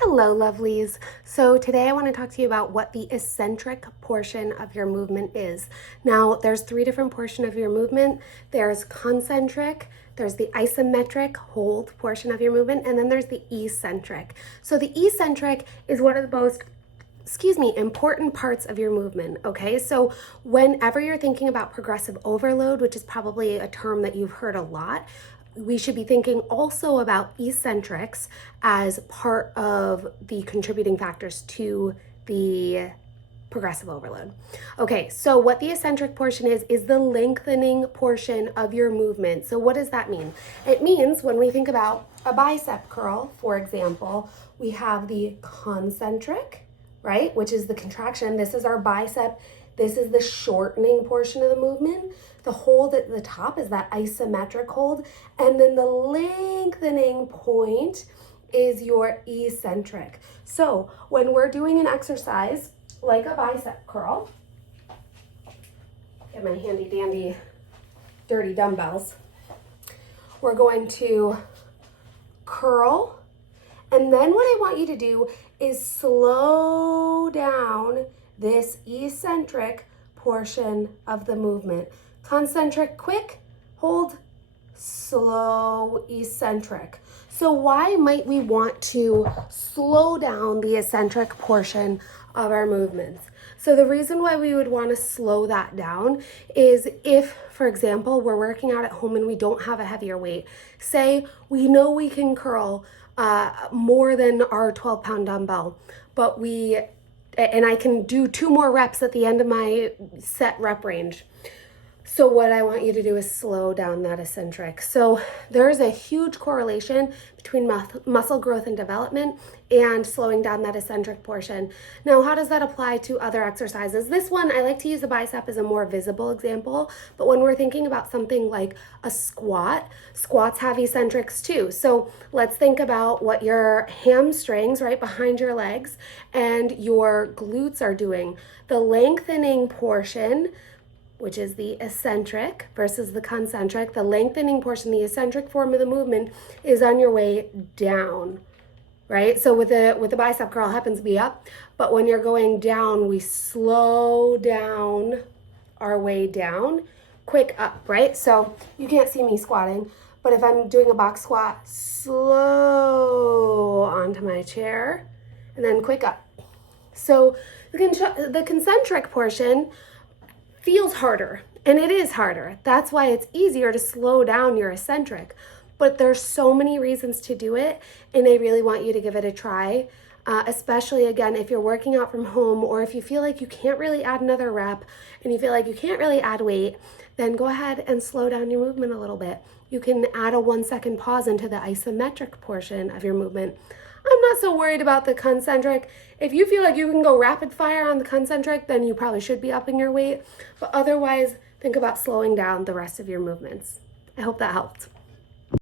Hello, lovelies. So today I want to talk to you about what the eccentric portion of your movement is. Now, there's three different portions of your movement. There's concentric, there's the isometric hold portion of your movement, and then there's the eccentric. So the eccentric is one of the most important parts of your movement, okay? So whenever you're thinking about progressive overload, which is probably a term that you've heard a lot, we should be thinking also about eccentrics as part of the contributing factors to the progressive overload. Okay, so what the eccentric portion is the lengthening portion of your movement. So what does that mean? It means when we think about a bicep curl, for example, we have the concentric, right, which is the contraction. This is our bicep. This is the shortening portion of the movement. The hold at the top is that isometric hold. And then the lengthening point is your eccentric. So when we're doing an exercise like a bicep curl, get my handy dandy dirty dumbbells, we're going to curl. And then what I want you to do is slow down this eccentric portion of the movement. Concentric, quick, hold, slow, eccentric. So why might we want to slow down the eccentric portion of our movements? So the reason why we would want to slow that down is if, for example, we're working out at home and we don't have a heavier weight. Say we know we can curl more than our 12-pound dumbbell, but I can do 2 more reps at the end of my set rep range. So what I want you to do is slow down that eccentric. So there's a huge correlation between muscle growth and development and slowing down that eccentric portion. Now, how does that apply to other exercises? This one, I like to use the bicep as a more visible example, but when we're thinking about something like a squat, squats have eccentrics too. So let's think about what your hamstrings, right behind your legs, and your glutes are doing. The lengthening portion, which is the eccentric versus the concentric, the lengthening portion, the eccentric form of the movement is on your way down, right? So with the bicep curl, it happens to be up, but when you're going down, we slow down our way down, quick up, right? So you can't see me squatting, but if I'm doing a box squat, slow onto my chair, and then quick up. So the concentric portion feels harder, and it is harder. That's why it's easier to slow down your eccentric. But there's so many reasons to do it, and I really want you to give it a try, especially, again, if you're working out from home or if you feel like you can't really add another rep and you feel like you can't really add weight, then go ahead and slow down your movement a little bit. You can add a 1-second pause into the isometric portion of your movement. I'm not so worried about the concentric. If you feel like you can go rapid fire on the concentric, then you probably should be upping your weight. But otherwise, think about slowing down the rest of your movements. I hope that helped.